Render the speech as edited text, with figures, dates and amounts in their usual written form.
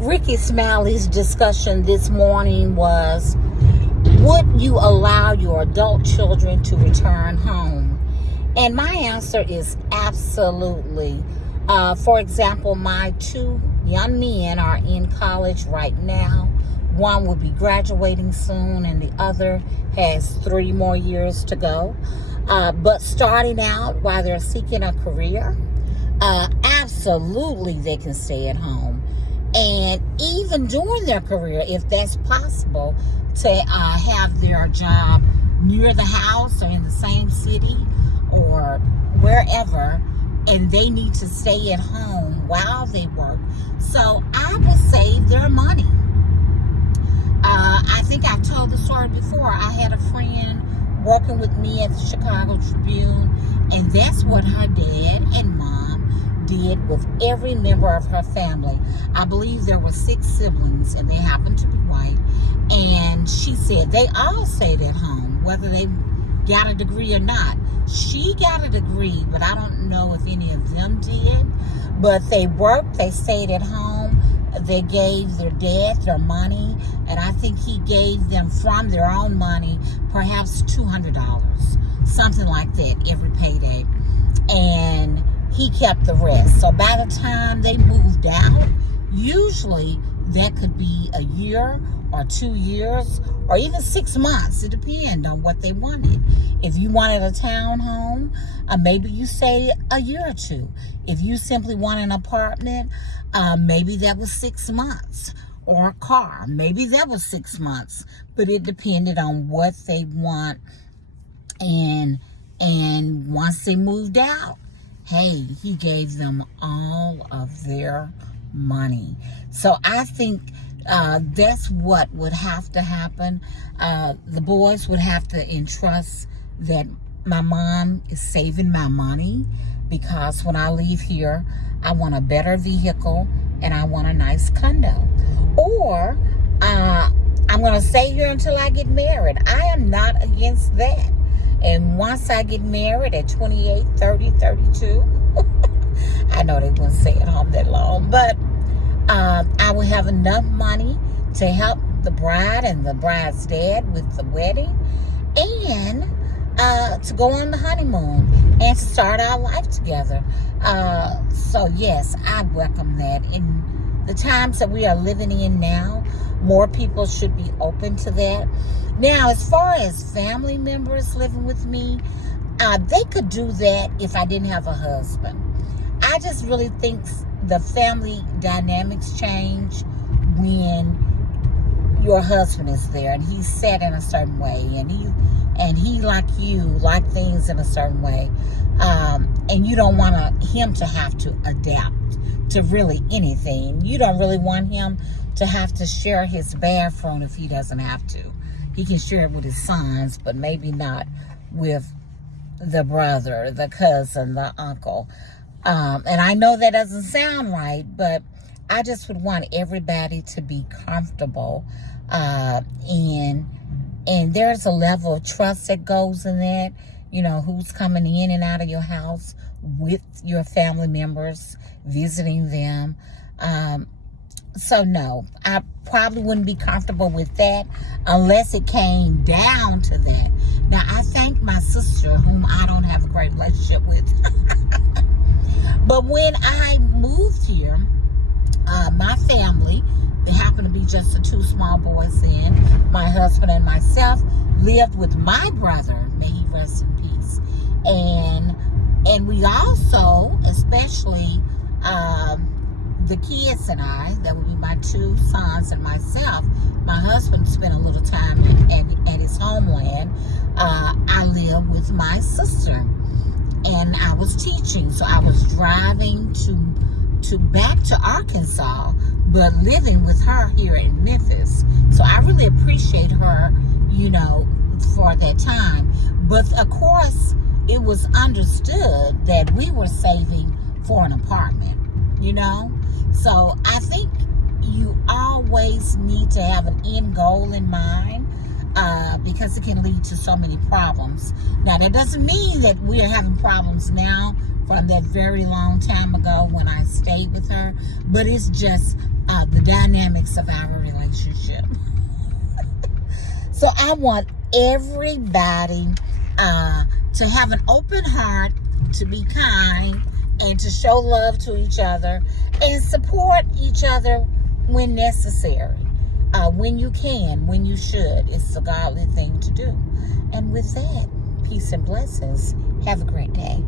Ricky Smiley's discussion this morning was, would you allow your adult children to return home? And my answer is absolutely. For example, my two young men are in college right now. One will be graduating soon and the other has 3 more years to go. But starting out while they're seeking a career, absolutely they can stay at home. And even during their career, if that's possible, to have their job near the house or in the same city or wherever, and they need to stay at home while they work. So I would save their money. I think I've told the story before. I had a friend working with me at the Chicago Tribune, and that's what her dad and mom did with every member of her family. I believe there were 6 siblings, and they happened to be white. And she said they all stayed at home, whether they got a degree or not. She got a degree, but I don't know if any of them did. But they worked, they stayed at home, they gave their dad their money, and I think he gave them from their own money perhaps $200, something like that, every payday. And he kept the rest. So by the time they moved out, usually that could be a year or 2 years or even 6 months. It depends on what they wanted. If you wanted a townhome, maybe you stay a year or 2. If you simply want an apartment, maybe that was 6 months. Or a car, maybe that was 6 months. But it depended on what they want. And once they moved out, hey, he gave them all of their money. So I think that's what would have to happen. The boys would have to entrust that my mom is saving my money, because when I leave here, I want a better vehicle and I want a nice condo. Or I'm going to stay here until I get married. I am not against that. And once I get married at 28, 30, 32, I know they wouldn't stay at home that long, but I will have enough money to help the bride and the bride's dad with the wedding, and to go on the honeymoon and to start our life together. So yes, I welcome that. In the times that we are living in now, more people should be open to that. Now, as far as family members living with me, they could do that if I didn't have a husband. I just really think the family dynamics change when your husband is there and he's set in a certain way, and he like you like things in a certain way, and you don't want him to have to adapt to really anything. You don't really want him to have to share his bathroom if he doesn't have to. He can share it with his sons, but maybe not with the brother, the cousin, the uncle. And I know that doesn't sound right, but I just would want everybody to be comfortable. And there's a level of trust that goes in that. You know, who's coming in and out of your house with your family members, visiting them. So no, I probably wouldn't be comfortable with that unless it came down to that. Now, I thank my sister, whom I don't have a great relationship with. But when I moved here, my family, they happened to be just the 2 small boys then, my husband and myself, lived with my brother, may he rest in peace. And we also, especially the kids and I, that would be my 2 sons and myself, my husband spent a little time at his homeland. I lived with my sister, and I was teaching, so I was driving to back to Arkansas, but living with her here in Memphis. So I really appreciate her, for that time. But of course, it was understood that we were saving for an apartment, So I think you always need to have an end goal in mind, because it can lead to so many problems. Now, that doesn't mean that we are having problems now from that very long time ago when I stayed with her, but it's just the dynamics of our relationship. So I want everybody to have an open heart, to be kind, and to show love to each other and support each other when necessary, when you can, when you should. It's a godly thing to do. And with that, peace and blessings. Have a great day.